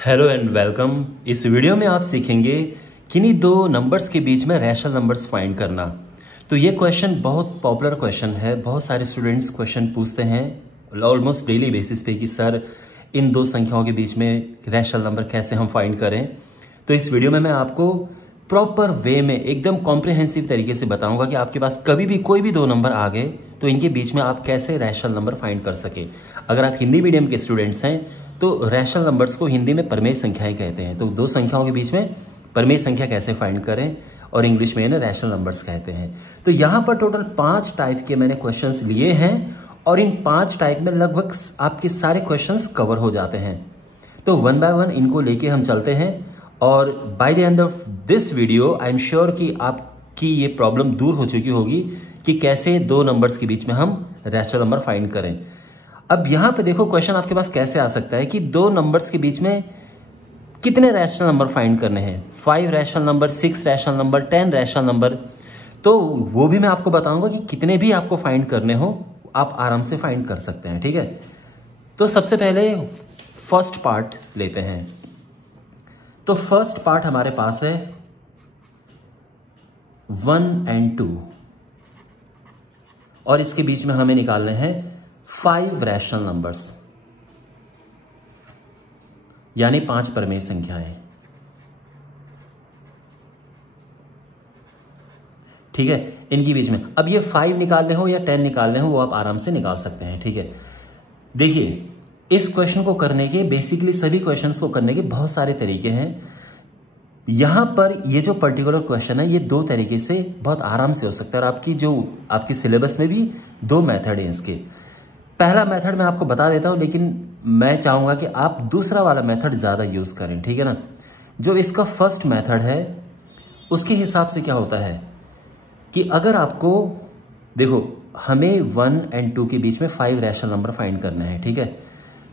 Hello and welcome. इस video में आप सीखेंगे किन्हीं दो नंबर्स के बीच में रैशनल नंबर्स फाइंड करना। तो ये क्वेश्चन बहुत पॉपुलर क्वेश्चन है, बहुत सारे स्टूडेंट्स क्वेश्चन पूछते हैं ऑलमोस्ट डेली बेसिस पे कि सर इन दो संख्याओं के बीच में रैशनल नंबर कैसे हम फाइंड करें। तो इस वीडियो में मैं आपको प्रॉपर वे में एकदम कॉम्प्रिहेंसिव तरीके से बताऊंगा कि आपके पास कभी भी कोई भी दो नंबर आ गए तो इनके बीच में आप कैसे रैशनल नंबर फाइंड कर सके। अगर आप हिंदी मीडियम के स्टूडेंट्स हैं तो रैशनल नंबर्स को हिंदी में परमेय संख्याएं कहते हैं। तो दो संख्याओं के बीच में परमेय संख्या कैसे फाइंड करें और इंग्लिश में इन्हें रैशनल नंबर्स कहते हैं। तो यहाँ पर टोटल 5 टाइप के मैंने क्वेश्चंस लिए हैं और इन 5 टाइप में लगभग आपके सारे क्वेश्चंस कवर हो जाते हैं। तो वन बाय वन इनको लेके हम चलते हैं और by the end of this video I am sure कि आपकी ये प्रॉब्लम दूर हो चुकी होगी कि कैसे दो नंबर्स के बीच में हम रैशनल नंबर फाइंड करें। अब यहां पे देखो क्वेश्चन आपके पास कैसे आ सकता है कि दो नंबर्स के बीच में कितने रैशनल नंबर फाइंड करने हैं, 5 rational number, 6 rational number, 10 rational number. तो वो भी मैं आपको बताऊंगा कि कितने भी आपको फाइंड करने हो आप आराम से फाइंड कर सकते हैं। ठीक है, तो सबसे पहले फर्स्ट पार्ट लेते हैं। तो फर्स्ट पार्ट हमारे पास है 1 और 2 और इसके बीच में हमें निकालने हैं 5 रैशनल नंबर्स यानी 5 परमेय संख्याएं। ठीक है, इनके बीच में अब ये 5 निकालने हो या 10 निकालने हो वो आप आराम से निकाल सकते हैं। ठीक है, देखिए इस क्वेश्चन को करने के बेसिकली सभी क्वेश्चंस को करने के बहुत सारे तरीके हैं। यहां पर ये जो पर्टिकुलर क्वेश्चन है ये 2 तरीके से बहुत आराम से हो सकता है और आपकी सिलेबस में भी 2 मेथड है इसके। पहला मेथड मैं आपको बता देता हूं लेकिन मैं चाहूंगा कि आप दूसरा वाला मेथड ज्यादा यूज करें। ठीक है ना, जो इसका फर्स्ट मेथड है उसके हिसाब से क्या होता है कि अगर आपको देखो हमें 1 और 2 के बीच में 5 रैशनल नंबर फाइंड करना है। ठीक है,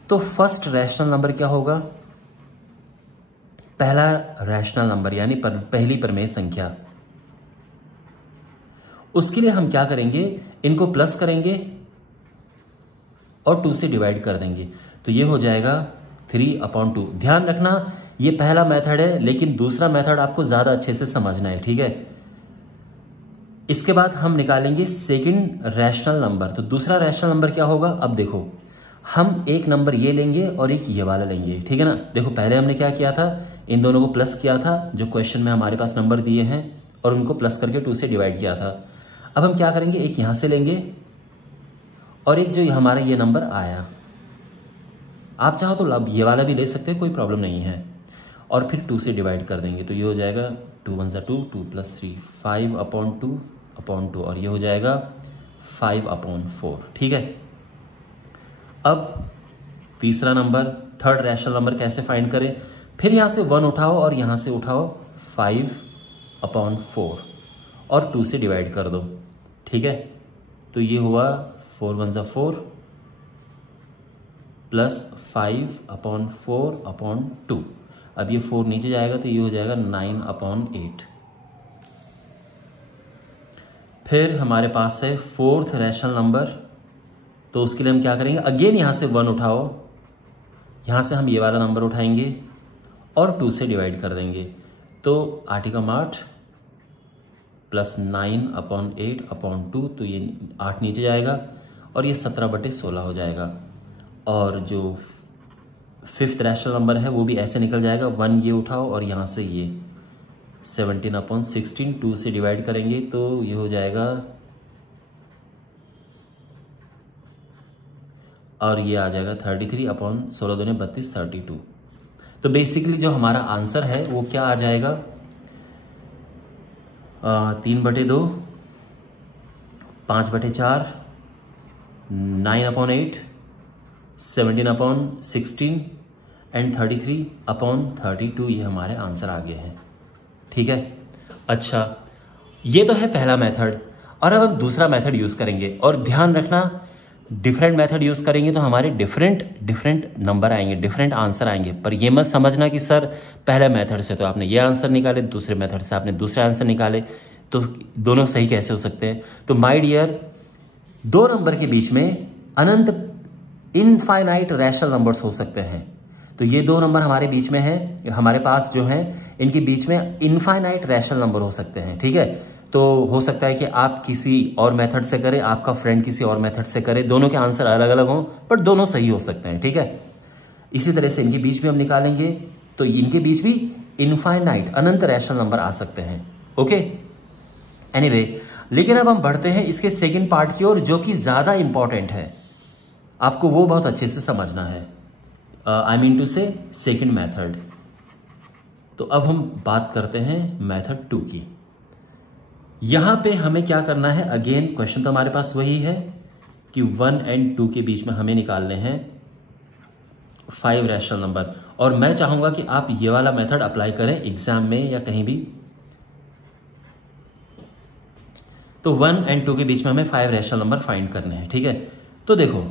तो फर्स्ट रैशनल नंबर क्या होगा, पहला रैशनल नंबर यानी पहली परमेय संख्या। उसके लिए हम क्या करेंगे, इनको प्लस करेंगे और 2 से डिवाइड कर देंगे तो ये हो जाएगा 3/2। ध्यान रखना ये पहला मेथड है लेकिन दूसरा मेथड आपको ज्यादा अच्छे से समझना है। ठीक है, इसके बाद हम निकालेंगे सेकंड रैशनल नंबर। तो दूसरा रैशनल नंबर क्या होगा, अब देखो हम एक नंबर ये लेंगे और एक ये वाला लेंगे। ठीक है ना, देखो पहले हमने क्या किया था, इन दोनों को प्लस किया था जो क्वेश्चन में हमारे पास नंबर दिए हैं और उनको प्लस करके 2 से डिवाइड किया था। अब हम क्या करेंगे, एक यहां से लेंगे और एक जो हमारा ये नंबर आया, आप चाहो तो अब ये वाला भी ले सकते हैं, कोई प्रॉब्लम नहीं है, और फिर 2 से डिवाइड कर देंगे तो ये हो जाएगा 2 × 1 = 2, 2 + 3 5/2 और ये हो जाएगा 5/4। ठीक है, अब तीसरा नंबर थर्ड रैशनल नंबर कैसे फाइंड करें, फिर यहां से 1 उठाओ और यहां से उठाओ 5/4 और 2 से डिवाइड कर दो। ठीक है, तो ये हुआ 4 × 1 = 4 प्लस 5/4/2। अब ये 4 नीचे जाएगा तो ये हो जाएगा 9/8। फिर हमारे पास है फोर्थ रैशनल नंबर। तो उसके लिए हम क्या करेंगे, अगेन यहां से 1 उठाओ, यहां से हम ये वाला नंबर उठाएंगे और 2 से डिवाइड कर देंगे तो 8 प्लस 9/8/2 तो ये 8 नीचे जाएगा और ये 17/16 हो जाएगा। और जो फिफ्थ रैशनल नंबर है वो भी ऐसे निकल जाएगा, 1 ये उठाओ और यहाँ से ये 17/16 2 से डिवाइड करेंगे तो ये हो जाएगा और ये आ जाएगा 33/16 दूने 32 32। तो बेसिकली जो हमारा आंसर है वो क्या आ जाएगा, 3/2 5/4 9/8 17/16 एंड 33/32 ये हमारे आंसर आ गए हैं। ठीक है, अच्छा ये तो है पहला मेथड और अब हम दूसरा मेथड यूज करेंगे और ध्यान रखना डिफरेंट मेथड यूज करेंगे तो हमारे डिफरेंट नंबर आएंगे, डिफरेंट आंसर आएंगे। पर ये मत समझना कि सर पहले मेथड से तो आपने ये आंसर निकाले, दूसरे मेथड से आपने दूसरे आंसर निकाले तो दोनों सही कैसे हो सकते हैं। तो माय डियर, दो नंबर के बीच में अनंत इनफाइनाइट रैशनल नंबर्स हो सकते हैं। तो ये दो नंबर हमारे बीच में है, हमारे पास जो है इनके बीच में इनफाइनाइट रैशनल नंबर हो सकते हैं। ठीक है, तो हो सकता है कि आप किसी और मेथड से करें, आपका फ्रेंड किसी और मेथड से करे, दोनों के आंसर अलग अलग हों पर दोनों सही हो सकते हैं। ठीक है, इसी तरह से इनके बीच में हम निकालेंगे तो इनके बीच भी इनफाइनाइट अनंत रैशनल नंबर आ सकते हैं। ओके, एनीवे, लेकिन अब हम बढ़ते हैं इसके सेकंड पार्ट की ओर, जो कि ज्यादा इंपॉर्टेंट है, आपको वो बहुत अच्छे से समझना है। आई मीन टू से सेकंड मेथड। तो अब हम बात करते हैं मेथड 2 की। यहां पे हमें क्या करना है, अगेन क्वेश्चन तो हमारे पास वही है कि 1 और 2 के बीच में हमें निकालने हैं 5 रैशनल नंबर। और मैं चाहूंगा कि आप ये वाला मेथड अप्लाई करें एग्जाम में या कहीं भी। तो 1 और 2 के बीच में हमें 5 रैशनल नंबर फाइंड करने हैं। ठीक है, तो देखो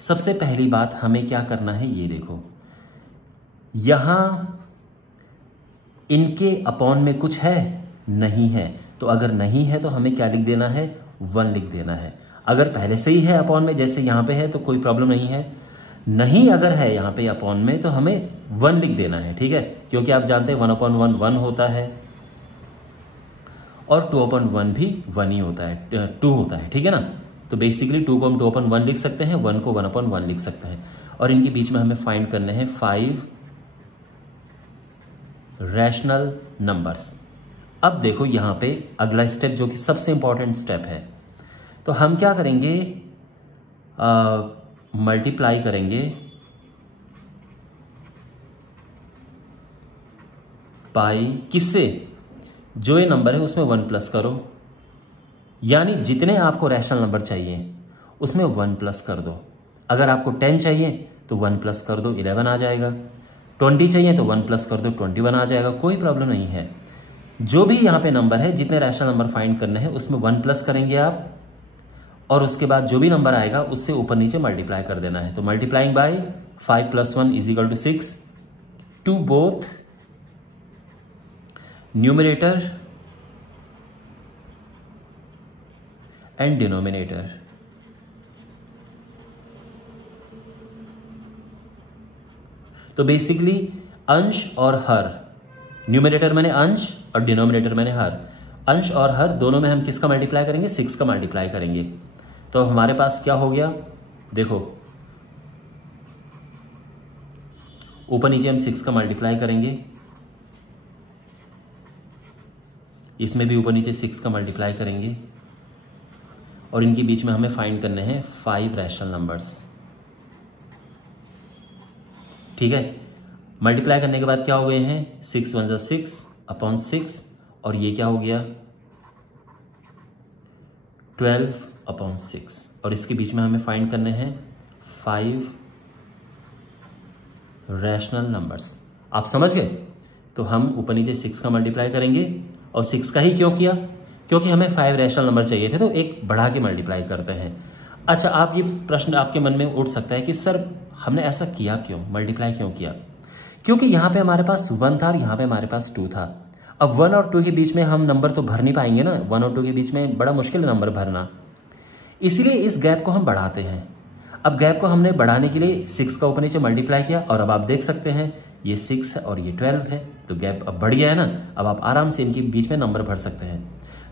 सबसे पहली बात हमें क्या करना है, ये देखो यहां इनके अपॉन में कुछ है, नहीं है। तो अगर नहीं है तो हमें क्या लिख देना है, 1 लिख देना है। अगर पहले से ही है अपॉन में, जैसे यहां पे है, तो कोई प्रॉब्लम नहीं है। नहीं अगर है यहां पे अपॉन में तो हमें 1 लिख देना है। ठीक है, क्योंकि आप जानते हैं 1/1 1 होता है और 2/1 भी 1 ही होता है, 2 होता है। ठीक है ना, तो बेसिकली 2 को हम 2/1 लिख सकते हैं, 1 को 1/1 लिख सकते हैं। और इनके बीच में हमें फाइंड करने हैं 5 रैशनल नंबर्स। अब देखो यहां पे अगला स्टेप जो कि सबसे इंपॉर्टेंट स्टेप है, तो हम क्या करेंगे, मल्टीप्लाई करेंगे पाई किससे, जो ये नंबर है उसमें 1 प्लस करो, यानी जितने आपको रैशनल नंबर चाहिए उसमें 1 प्लस कर दो। अगर आपको 10 चाहिए तो 1 प्लस कर दो, 11 आ जाएगा। 20 चाहिए तो 1 प्लस कर दो, 21 आ जाएगा, कोई प्रॉब्लम नहीं है। जो भी यहाँ पे नंबर है, जितने रैशनल नंबर फाइंड करने हैं उसमें 1 प्लस करेंगे आप, और उसके बाद जो भी नंबर आएगा उससे ऊपर नीचे मल्टीप्लाई कर देना है। तो multiplying by 5 + 1 = 6 to both numerator and denominator. तो बेसिकली अंश और हर, न्यूमरेटर मैंने अंश और डिनोमिनेटर मैंने हर, अंश और हर दोनों में हम किसका मल्टीप्लाई करेंगे, 6 का मल्टीप्लाई करेंगे। तो हमारे पास क्या हो गया, देखो ऊपर नीचे हम 6 का मल्टीप्लाई करेंगे, इसमें भी ऊपर नीचे 6 का मल्टीप्लाई करेंगे, और इनके बीच में हमें फाइंड करने हैं 5 रैशनल नंबर्स। ठीक है, मल्टीप्लाई करने के बाद क्या हो गए हैं, 6 × 1 = 6/6, और ये क्या हो गया 12/6, और इसके बीच में हमें फाइंड करने हैं 5 रैशनल नंबर्स। आप समझ गए। तो हम ऊपर नीचे 6 का मल्टीप्लाई करेंगे, और 6 का ही क्यों किया, क्योंकि हमें 5 रैशनल नंबर चाहिए थे, तो एक बढ़ा के मल्टीप्लाई करते हैं। अच्छा, आप ये प्रश्न आपके मन में उठ सकता है कि सर हमने ऐसा किया क्यों, मल्टीप्लाई क्यों किया, क्योंकि यहाँ पे हमारे पास 1 था और यहाँ पे हमारे पास 2 था। अब 1 और 2 के बीच में हम नंबर तो भर नहीं पाएंगे ना, 1 और 2 के बीच में बड़ा मुश्किल है नंबर भरना, इसलिए इस गैप को हम बढ़ाते हैं। अब गैप को हमने बढ़ाने के लिए 6 का ऊपर नीचे मल्टीप्लाई किया, और अब आप देख सकते हैं ये 6 है और ये 12 है, तो गैप अब बढ़ गया है ना। अब आप आराम से इनके बीच में नंबर भर सकते हैं।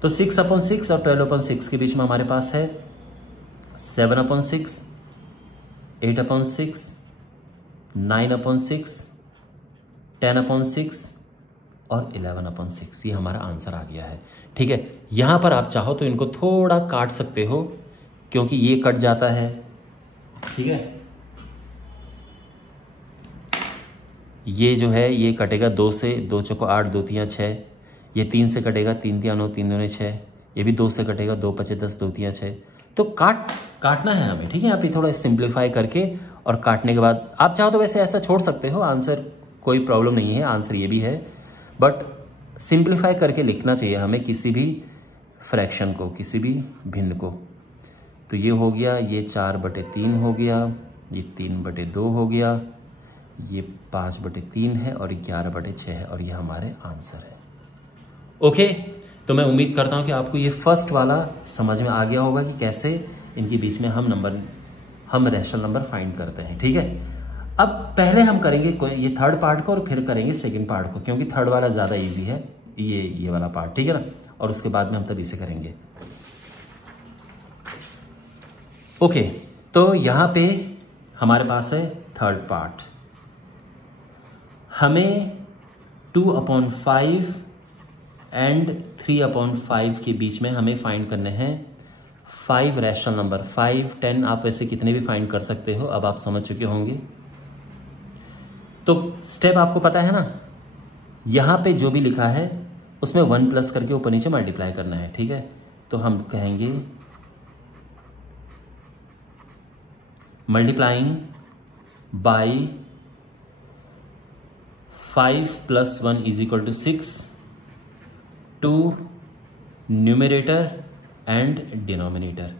तो 6/6 और 12/6 के बीच में हमारे पास है 7/6, 8/6, 9/6, 10/6 और 11/6। ये हमारा आंसर आ गया है। ठीक है, यहां पर आप चाहो तो इनको थोड़ा काट सकते हो, क्योंकि ये कट जाता है। ठीक है, ये जो है ये कटेगा 2 से, 2 × 8, 2 × 3 = 6, ये 3 से कटेगा, 3 × 3 = 9, 3 × 2 = 6, ये भी 2 से कटेगा, 2 × 5 = 10, 2 × 3 = 6। तो काटना है हमें। ठीक है, आप ये थोड़ा सिंप्लीफाई करके और काटने के बाद आप चाहो तो वैसे ऐसा छोड़ सकते हो, आंसर कोई प्रॉब्लम नहीं है, आंसर ये भी है, बट सिंप्लीफाई करके लिखना चाहिए हमें किसी भी फ्रैक्शन को, किसी भी भिन्न को। तो ये हो गया, ये 4/3 हो गया, ये 3/2 हो गया, ये 5/3 है और 11/6 है, और ये हमारे आंसर है। ओके, तो मैं उम्मीद करता हूं कि आपको ये फर्स्ट वाला समझ में आ गया होगा कि कैसे इनके बीच में हम रैशनल नंबर फाइंड करते हैं। ठीक है, अब पहले हम करेंगे ये थर्ड पार्ट को और फिर करेंगे सेकंड पार्ट को, क्योंकि थर्ड वाला ज़्यादा इजी है, ये वाला पार्ट, ठीक है ना। और उसके बाद में हम तब इसे करेंगे। ओके, तो यहाँ पे हमारे पास है थर्ड पार्ट। हमें 2/5 एंड 3/5 के बीच में हमें फाइंड करने हैं 5 रैशनल नंबर। 5, 10 आप वैसे कितने भी फाइंड कर सकते हो, अब आप समझ चुके होंगे। तो स्टेप आपको पता है ना, यहाँ पे जो भी लिखा है उसमें 1 प्लस करके ऊपर नीचे मल्टीप्लाई करना है, ठीक है। तो हम कहेंगे multiplying by 5 + 1 = 6 to numerator and denominator.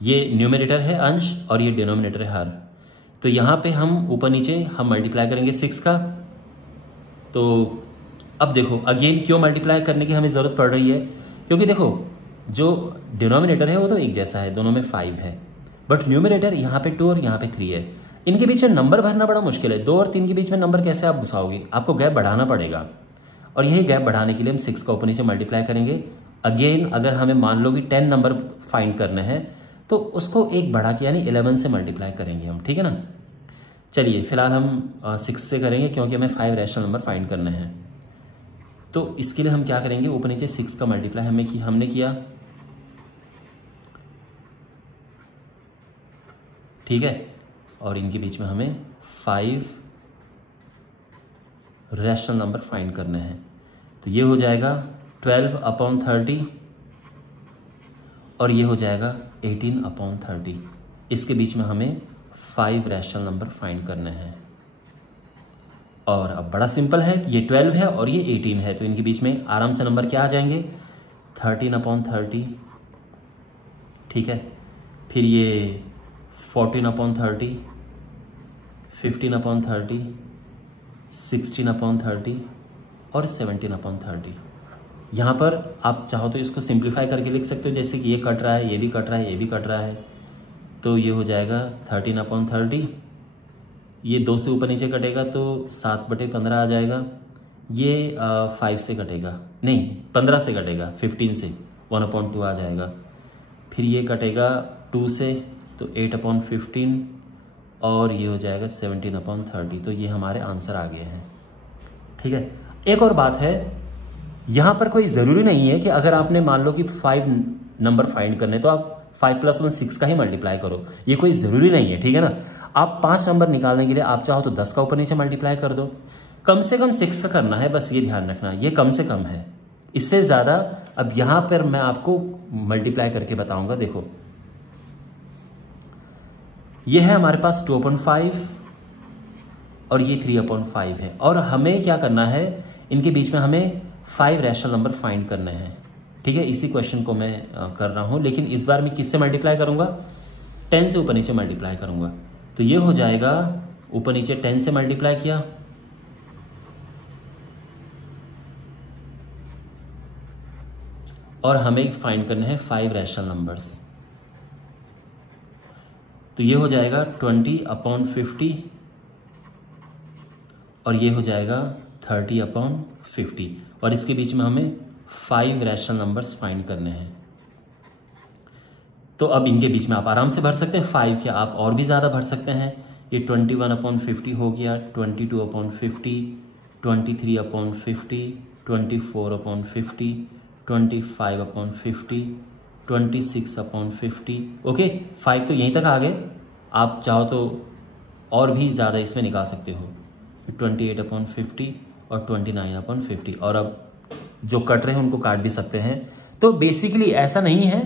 ये न्यूमरेटर है अंश और ये डिनोमिनेटर है हर। तो यहाँ पे हम ऊपर नीचे हम मल्टीप्लाई करेंगे 6 का। तो अब देखो अगेन क्यों मल्टीप्लाई करने की हमें ज़रूरत पड़ रही है, क्योंकि देखो जो डिनोमिनेटर है वो तो एक जैसा है, दोनों में 5 है, बट न्यूमरेटर यहाँ पे 2 और यहाँ पे 3 है। इनके बीच में नंबर भरना बड़ा मुश्किल है। 2 और 3 के बीच में नंबर कैसे आप घुसाओगे, आपको गैप बढ़ाना पड़ेगा। और यही गैप बढ़ाने के लिए हम 6 का ऊपर नीचे मल्टीप्लाई करेंगे। अगेन अगर हमें मान लो कि 10 नंबर फाइंड करने हैं तो उसको एक बढ़ा के यानी 11 से मल्टीप्लाई करेंगे हम, ठीक है ना। चलिए फिलहाल हम 6 से करेंगे, क्योंकि हमें 5 रैशनल नंबर फाइंड करने हैं। तो इसके लिए हम क्या करेंगे, ऊपर नीचे 6 का मल्टीप्लाई हमने किया, ठीक है। और इनके बीच में हमें 5 रैशनल नंबर फाइंड करने हैं। तो ये हो जाएगा 12/30 और ये हो जाएगा 18/30। इसके बीच में हमें 5 रैशनल नंबर फाइंड करने हैं। और अब बड़ा सिंपल है, ये 12 है और ये 18 है, तो इनके बीच में आराम से नंबर क्या आ जाएंगे, 13/30, ठीक है। फिर ये 14/30, 15/30, 16/30 और 17/30। यहाँ पर आप चाहो तो इसको सिंप्लीफाई करके लिख सकते हो, जैसे कि ये कट रहा है, ये भी कट रहा है, ये भी कट रहा है, तो ये हो जाएगा 13/30। ये 2 से ऊपर नीचे कटेगा तो 7/15 आ जाएगा। ये 5 से कटेगा, नहीं 15 से कटेगा, 15 से 1/2 आ जाएगा। फिर ये कटेगा 2 से तो 8/15 और ये हो जाएगा 17/30। तो ये हमारे आंसर आ गए हैं, ठीक है। एक और बात है, यहाँ पर कोई ज़रूरी नहीं है कि अगर आपने मान लो कि 5 नंबर फाइंड करने तो आप 5 + 1 6 का ही मल्टीप्लाई करो, ये कोई ज़रूरी नहीं है, ठीक है ना। आप 5 नंबर निकालने के लिए आप चाहो तो 10 का ऊपर नीचे मल्टीप्लाई कर दो, कम से कम 6 का करना है, बस ये ध्यान रखना, ये कम से कम है, इससे ज़्यादा। अब यहाँ पर मैं आपको मल्टीप्लाई करके बताऊंगा। देखो ये है हमारे पास 2/5 और ये 3/5 है, और हमें क्या करना है, इनके बीच में हमें 5 रैशनल नंबर फाइंड करने हैं, ठीक है। इसी क्वेश्चन को मैं कर रहा हूं, लेकिन इस बार मैं किससे मल्टीप्लाई करूंगा, 10 से ऊपर नीचे मल्टीप्लाई करूंगा। तो ये हो जाएगा ऊपर नीचे 10 से मल्टीप्लाई किया, और हमें फाइंड करने हैं 5 रैशनल नंबर्स। तो ये हो जाएगा 20/50 और ये हो जाएगा 30/50, और इसके बीच में हमें 5 रैशनल नंबर्स फाइंड करने हैं। तो अब इनके बीच में आप आराम से भर सकते हैं, 5 क्या आप और भी ज़्यादा भर सकते हैं। ये 21/50 हो गया, 22/50, 23/50, 24/50, 25/50, 26/50। ओके, 5 तो यहीं तक आ गए, आप चाहो तो और भी ज़्यादा इसमें निकाल सकते हो, 28/50 और 29/50, और अब जो कट रहे हैं उनको काट भी सकते हैं। तो बेसिकली ऐसा नहीं है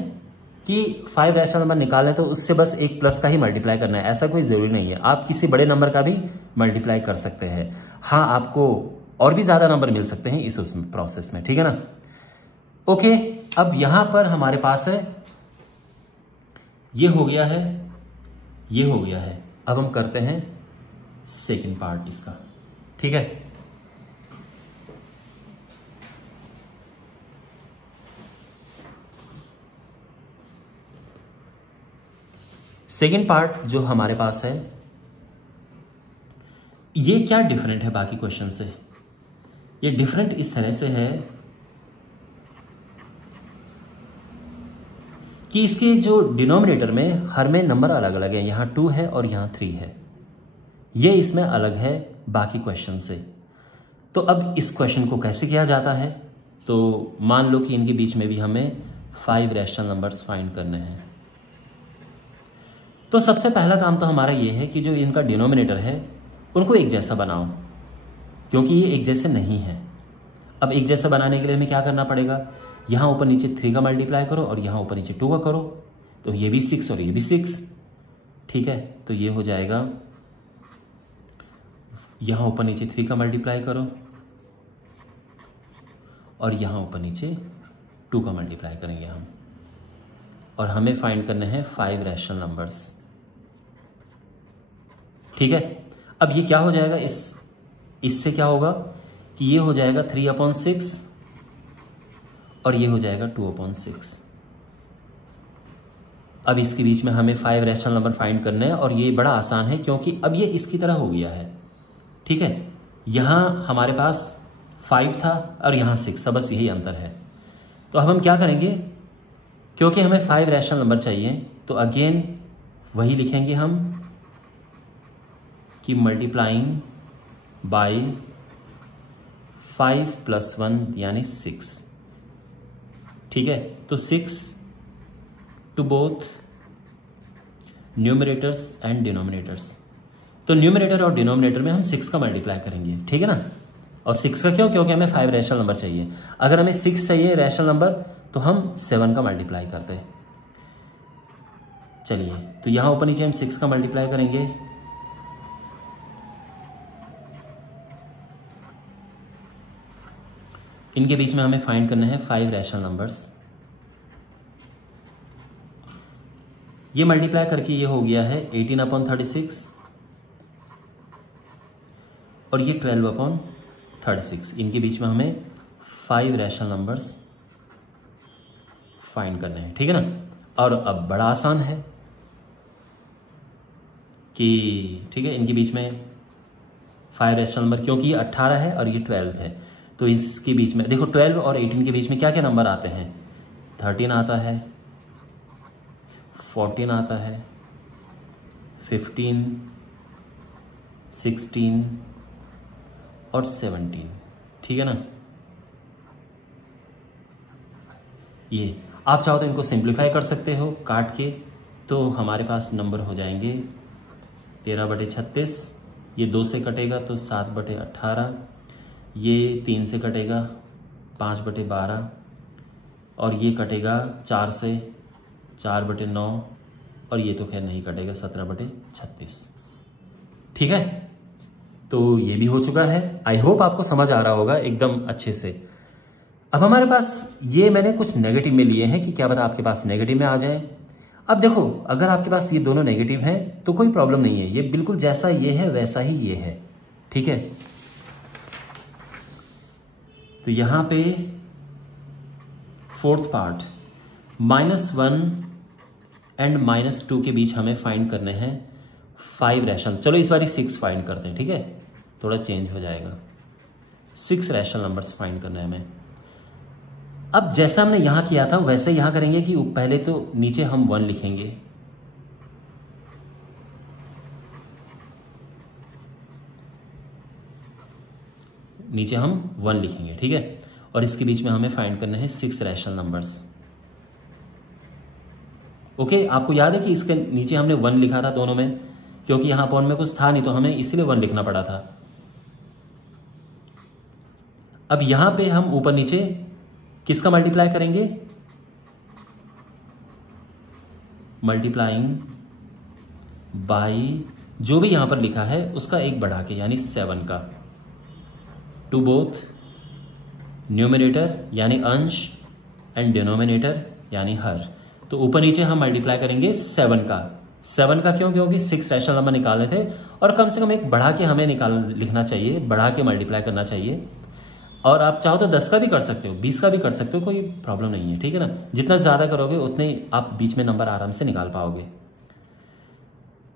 कि 5 रैशनल नंबर निकालें तो उससे बस एक प्लस का ही मल्टीप्लाई करना है, ऐसा कोई ज़रूरी नहीं है। आप किसी बड़े नंबर का भी मल्टीप्लाई कर सकते हैं। हाँ, आपको और भी ज़्यादा नंबर मिल सकते हैं इस प्रोसेस में, ठीक है ना। ओके, अब यहाँ पर हमारे पास है, ये हो गया है, ये हो गया है। अब हम करते हैं सेकंड पार्ट इसका, ठीक है। सेकंड पार्ट जो हमारे पास है ये क्या डिफरेंट है बाकी क्वेश्चन से? ये डिफरेंट इस तरह से है कि इसके जो डिनोमिनेटर में हर में नंबर अलग अलग है, यहां 2 है और यहां 3 है। ये इसमें अलग है बाकी क्वेश्चन से। तो अब इस क्वेश्चन को कैसे किया जाता है? तो मान लो कि इनके बीच में भी हमें 5 रैशनल नंबर्स फाइंड करने हैं। तो सबसे पहला काम तो हमारा ये है कि जो इनका डिनोमिनेटर है उनको एक जैसा बनाओ, क्योंकि ये एक जैसे नहीं है। अब एक जैसा बनाने के लिए हमें क्या करना पड़ेगा? यहाँ ऊपर नीचे 3 का मल्टीप्लाई करो और यहाँ ऊपर नीचे 2 का करो, तो ये भी 6 और ये भी 6। ठीक है, तो ये हो जाएगा, यहाँ ऊपर नीचे 3 का मल्टीप्लाई करो और यहाँ ऊपर नीचे 2 का मल्टीप्लाई करेंगे हम, और हमें फाइंड करने हैं 5 रैशनल नंबर्स। ठीक है, अब ये क्या हो जाएगा, इससे क्या होगा कि ये हो जाएगा 3/6 और ये हो जाएगा 2/6। अब इसके बीच में हमें 5 रैशनल नंबर फाइंड करने हैं और ये बड़ा आसान है क्योंकि अब ये इसकी तरह हो गया है। ठीक है, यहाँ हमारे पास 5 था और यहाँ 6 था, बस यही अंतर है। तो अब हम क्या करेंगे, क्योंकि हमें 5 रैशनल नंबर चाहिए तो अगेन वही लिखेंगे हम कि मल्टीप्लाइंग बाय 5 + 1 यानी 6। ठीक है, तो 6 to both numerators and denominators. तो न्यूमरेटर और डिनोमिनेटर में हम 6 का मल्टीप्लाई करेंगे। ठीक है ना, और 6 का क्यों? क्योंकि हमें 5 रैशनल नंबर चाहिए। अगर हमें 6 चाहिए रैशनल नंबर तो हम 7 का मल्टीप्लाई करते हैं। चलिए, तो यहां ऊपर नीचे हम 6 का मल्टीप्लाई करेंगे, इनके बीच में हमें फाइंड करना है 5 रैशनल नंबर्स। ये मल्टीप्लाई करके ये हो गया है 18/36 और ये 12/36। इनके बीच में हमें 5 रैशनल नंबर्स फाइंड करने हैं। ठीक है ना, और अब बड़ा आसान है कि ठीक है, इनके बीच में 5 रैशनल नंबर, क्योंकि ये 18 है और ये 12 है, तो इसके बीच में देखो 12 और 18 के बीच में क्या क्या नंबर आते हैं? 13 आता है, 14 आता है, 15, 16 और 17। ठीक है ना, ये आप चाहो तो इनको सिंप्लीफाई कर सकते हो काट के, तो हमारे पास नंबर हो जाएंगे 13/36, ये 2 से कटेगा तो 7/18, ये 3 से कटेगा 5/12 और ये कटेगा 4 से 4/9 और ये तो खैर नहीं कटेगा 17/36। ठीक है, तो ये भी हो चुका है। आई होप आपको समझ आ रहा होगा एकदम अच्छे से। अब हमारे पास ये मैंने कुछ नेगेटिव में लिए हैं कि क्या पता आपके पास नेगेटिव में आ जाए। अब देखो, अगर आपके पास ये दोनों नेगेटिव हैं तो कोई प्रॉब्लम नहीं है, ये बिल्कुल जैसा ये है वैसा ही ये है। ठीक है, तो यहां पे 4th पार्ट -1 एंड -2 के बीच हमें फाइंड करने हैं 5 रैशनल। चलो इस बार 6 फाइंड करते हैं। ठीक है, थोड़ा चेंज हो जाएगा। 6 रैशनल नंबर्स फाइंड करना है हमें। अब जैसा हमने यहां किया था वैसे यहां करेंगे कि पहले तो नीचे हम 1 लिखेंगे, नीचे हम 1 लिखेंगे। ठीक है, और इसके बीच में हमें फाइंड करना है 6 रैशनल नंबर्स। ओके, आपको याद है कि इसके नीचे हमने 1 लिखा था दोनों में, क्योंकि यहां अपॉन में कुछ था नहीं तो हमें इसीलिए 1 लिखना पड़ा था। अब यहां पे हम ऊपर नीचे किसका मल्टीप्लाई करेंगे? मल्टीप्लाइंग बाय जो भी यहां पर लिखा है उसका एक बढ़ा के यानी 7 का, टू बोथ न्यूमरेटर यानी अंश एंड डिनोमिनेटर यानी हर। तो ऊपर नीचे हम मल्टीप्लाई करेंगे 7 का। 7 का क्यों? क्योंकि 6 रैशनल नंबर निकालने थे और कम से कम एक बढ़ा के हमें लिखना चाहिए, बढ़ा के मल्टीप्लाई करना चाहिए। और आप चाहो तो 10 का भी कर सकते हो, 20 का भी कर सकते हो, कोई प्रॉब्लम नहीं है। ठीक है ना, जितना ज़्यादा करोगे उतने आप बीच में नंबर आराम से निकाल पाओगे।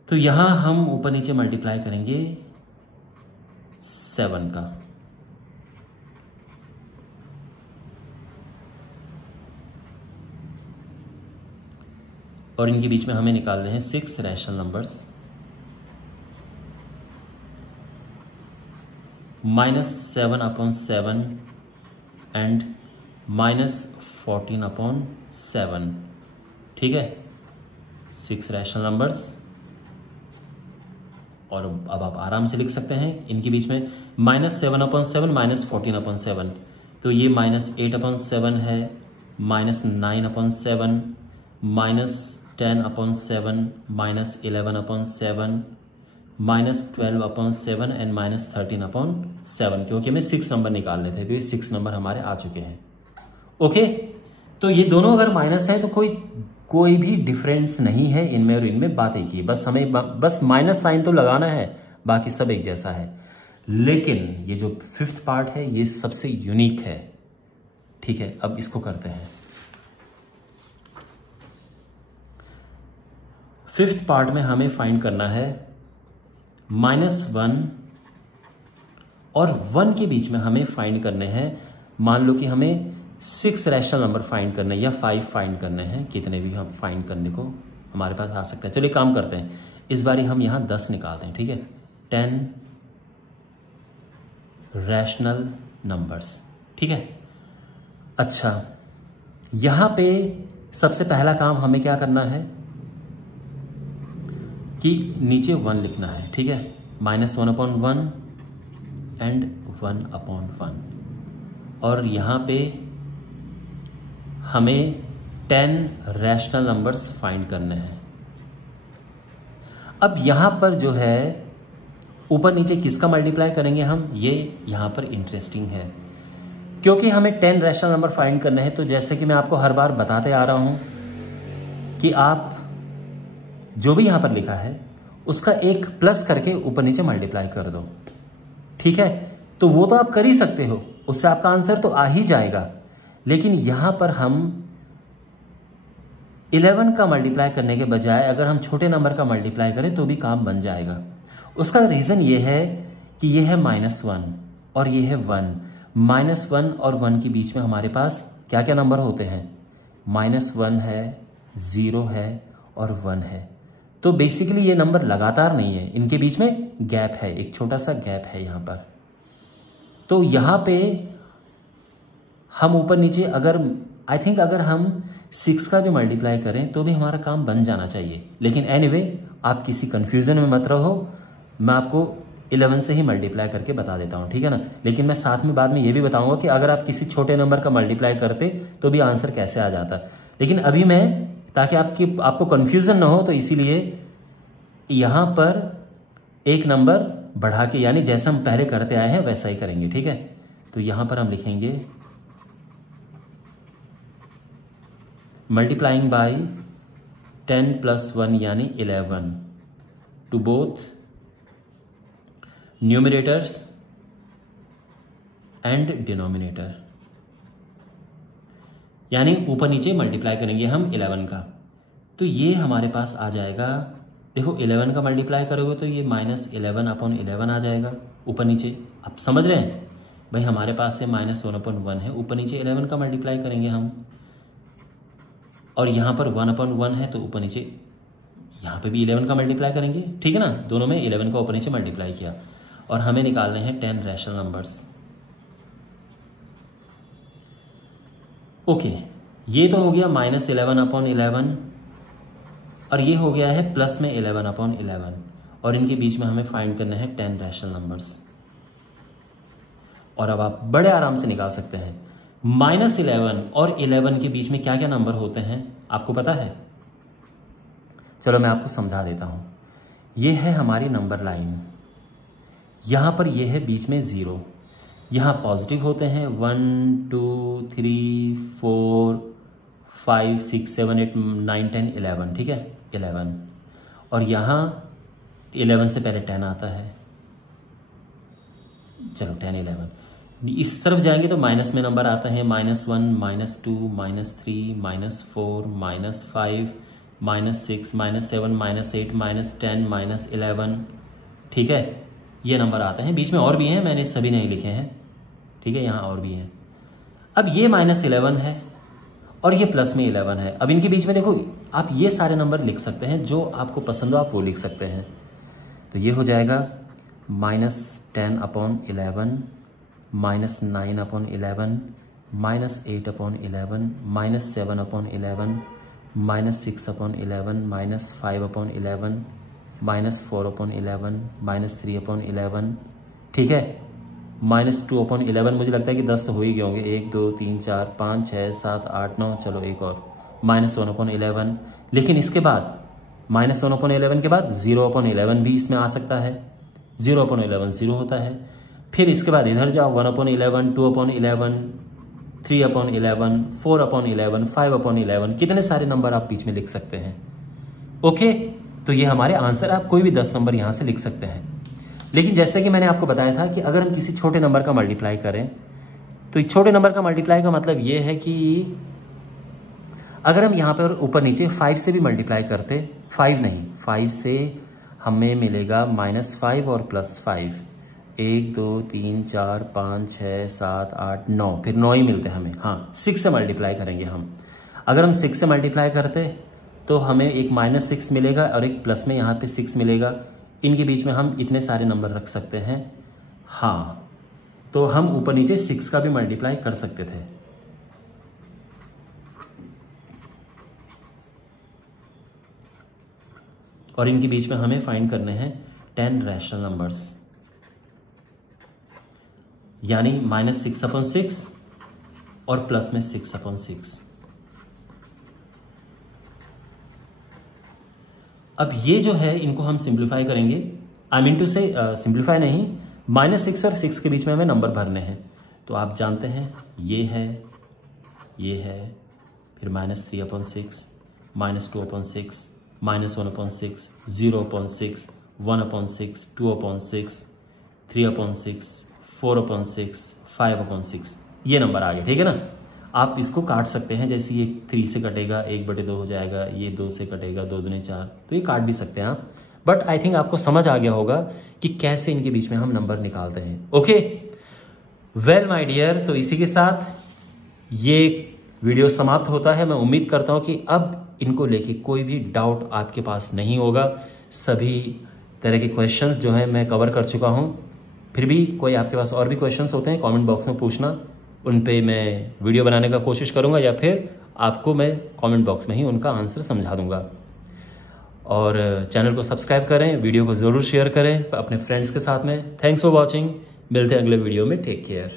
तो यहाँ हम ऊपर नीचे मल्टीप्लाई करेंगे 7 का। और इनके बीच में हमें निकालने हैं 6 रैशनल नंबर्स। -7/7 एंड -14/7। ठीक है, 6 रैशनल नंबर्स। और अब आप आराम से लिख सकते हैं इनके बीच में -7/7 -14/7, तो ये -8/7 है, -9/7, -10/7, -11/7, -12/7 एंड -13/7, क्योंकि हमें 6 नंबर निकालने थे, तो ये 6 नंबर हमारे आ चुके हैं। ओके, तो ये दोनों अगर माइनस है तो कोई भी डिफरेंस नहीं है इनमें और इनमें, बात एक ही, बस हमें बस माइनस साइन तो लगाना है, बाकी सब एक जैसा है। लेकिन ये जो 5th पार्ट है ये सबसे यूनिक है। ठीक है, अब इसको करते हैं। 5th पार्ट में हमें फाइंड करना है -1 और 1 के बीच में हमें फाइंड करने हैं, मान लो कि हमें 6 रैशनल नंबर फाइंड करने हैं या 5 फाइंड करने हैं, कितने भी हम फाइंड करने को हमारे पास आ सकता है। चलिए काम करते हैं, इस बारी हम यहां 10 निकालते हैं। ठीक है, 10 रैशनल नंबर्स। ठीक है, अच्छा यहां पे सबसे पहला काम हमें क्या करना है कि नीचे 1 लिखना है। ठीक है, -1/1 एंड 1/1, और यहां पे हमें 10 रैशनल नंबर्स फाइंड करने हैं। अब यहां पर जो है ऊपर नीचे किसका मल्टीप्लाई करेंगे हम, ये यहां पर इंटरेस्टिंग है, क्योंकि हमें 10 रैशनल नंबर फाइंड करने हैं। तो जैसे कि मैं आपको हर बार बताते आ रहा हूं कि आप जो भी यहां पर लिखा है उसका एक प्लस करके ऊपर नीचे मल्टीप्लाई कर दो। ठीक है, तो वो तो आप कर ही सकते हो, उससे आपका आंसर तो आ ही जाएगा। लेकिन यहां पर हम 11 का मल्टीप्लाई करने के बजाय अगर हम छोटे नंबर का मल्टीप्लाई करें तो भी काम बन जाएगा। उसका रीज़न ये है कि ये है -1 और ये है 1। -1 और 1 के बीच में हमारे पास क्या क्या नंबर होते हैं, -1 है, 0 है और 1 है। तो बेसिकली ये नंबर लगातार नहीं है, इनके बीच में गैप है, एक छोटा सा गैप है यहाँ पर। तो यहाँ पे हम ऊपर नीचे आई थिंक अगर हम 6 का भी मल्टीप्लाई करें तो भी हमारा काम बन जाना चाहिए। लेकिन एनीवे आप किसी कंफ्यूजन में मत रहो, मैं आपको 11 से ही मल्टीप्लाई करके बता देता हूँ। ठीक है ना, लेकिन मैं साथ में बाद में ये भी बताऊंगा कि अगर आप किसी छोटे नंबर का मल्टीप्लाई करते तो भी आंसर कैसे आ जाता। लेकिन अभी मैं, ताकि आपको कन्फ्यूजन ना हो, तो इसीलिए यहाँ पर एक नंबर बढ़ा के, यानी जैसा हम पहले करते आए हैं वैसा ही करेंगे। ठीक है, तो यहाँ पर हम लिखेंगे मल्टीप्लाइंग बाय 10 + 1 यानी 11 to both numerators and denominator, यानी ऊपर नीचे मल्टीप्लाई करेंगे हम 11 का। तो ये हमारे पास आ जाएगा, देखो 11 का मल्टीप्लाई करोगे तो ये -11/11 आ जाएगा ऊपर नीचे। आप समझ रहे हैं भाई, हमारे पास से -1/1 है, ऊपर नीचे 11 का मल्टीप्लाई करेंगे हम, और यहाँ पर 1/1 है तो ऊपर नीचे यहाँ पे भी 11 का मल्टीप्लाई करेंगे। ठीक है ना, दोनों में 11 का ऊपर नीचे मल्टीप्लाई किया, और हमें निकालने हैं 10 रैशनल नंबर्स। ओके, ये तो हो गया -11/11, और ये हो गया है प्लस में 11/11, और इनके बीच में हमें फाइंड करना है 10 रैशनल नंबर्स। और अब आप बड़े आराम से निकाल सकते हैं। -11 और 11 के बीच में क्या क्या नंबर होते हैं आपको पता है? चलो मैं आपको समझा देता हूं। ये है हमारी नंबर लाइन, यहां पर ये है बीच में 0, यहां पॉजिटिव होते हैं 1 2 3 4 5 6 7 8 9 10 11। ठीक है, 11, और यहाँ 11 से पहले 10 आता है। चलो 10 11, इस तरफ जाएंगे तो माइनस में नंबर आते हैं -1 -2 -3 -4 -5 -6 -7 -8 -10 -11। ठीक है, ये नंबर आते हैं। बीच में और भी हैं, मैंने सभी नहीं लिखे हैं, ठीक है, यहाँ और भी हैं। अब ये -11 है और ये प्लस में 11 है। अब इनके बीच में देखो, आप ये सारे नंबर लिख सकते हैं, जो आपको पसंद हो आप वो लिख सकते हैं। तो ये हो जाएगा -10/11, -9/11, -8/11, -7/11, -6/11, -5/11, -4/11, -3/11, ठीक है, -2/11। मुझे लगता है कि 10 तो हो ही गए होंगे, 1 2 3 4 5 6 7 8 9, चलो एक और, -1/11। लेकिन इसके बाद -1/11 के बाद 0/11 भी इसमें आ सकता है। 0/11 0 होता है। फिर इसके बाद इधर जाओ, 1/11, 2/11, 3/11, 4/11, 5/11, कितने सारे नंबर आप बीच में लिख सकते हैं। ओके, तो ये हमारे आंसर, आप कोई भी 10 नंबर यहाँ से लिख सकते हैं। लेकिन जैसे कि मैंने आपको बताया था कि अगर हम किसी छोटे नंबर का मल्टीप्लाई करें, तो छोटे नंबर का मल्टीप्लाई का मतलब ये है कि अगर हम यहाँ पर ऊपर नीचे 5 से भी मल्टीप्लाई करते, 5 नहीं, 5 से हमें मिलेगा -5 और +5, 1 2 3 4 5 6 7 8 9, फिर 9 ही मिलते हैं हमें। हाँ, 6 से मल्टीप्लाई करेंगे हम। अगर हम 6 से मल्टीप्लाई करते तो हमें एक -6 मिलेगा और एक प्लस में यहाँ पे 6 मिलेगा। इनके बीच में हम इतने सारे नंबर रख सकते हैं। हाँ, तो हम ऊपर नीचे 6 का भी मल्टीप्लाई कर सकते थे। और इनके बीच में हमें फाइंड करने हैं 10 रैशनल नंबर्स, यानी -6/6 और प्लस में 6/6। अब ये जो है इनको हम सिंप्लीफाई करेंगे। आई मीन टू से सिंप्लीफाई नहीं, -6 और 6 के बीच में हमें नंबर भरने हैं। तो आप जानते हैं ये है, ये है, फिर -3/6, -2/6, -1/6, 0/6, 1/6, 2/6, 3/6, 4/6, 5/6, ये नंबर आ गए, ठीक है ना। आप इसको काट सकते हैं, जैसे ये 3 से कटेगा 1/2 हो जाएगा, ये 2 से कटेगा 2 दूनी 4, तो ये काट भी सकते हैं आप। बट आई थिंक आपको समझ आ गया होगा कि कैसे इनके बीच में हम नंबर निकालते हैं। ओके, वेल माय डियर, तो इसी के साथ ये वीडियो समाप्त होता है। मैं उम्मीद करता हूं कि अब इनको लेके कोई भी डाउट आपके पास नहीं होगा। सभी तरह के क्वेश्चंस जो हैं मैं कवर कर चुका हूं। फिर भी कोई आपके पास और भी क्वेश्चंस होते हैं, कमेंट बॉक्स में पूछना, उन पे मैं वीडियो बनाने का कोशिश करूंगा, या फिर आपको मैं कमेंट बॉक्स में ही उनका आंसर समझा दूंगा। और चैनल को सब्सक्राइब करें, वीडियो को ज़रूर शेयर करें अपने फ्रेंड्स के साथ में। थैंक्स फॉर वॉचिंग, मिलते हैं अगले वीडियो में। Take care.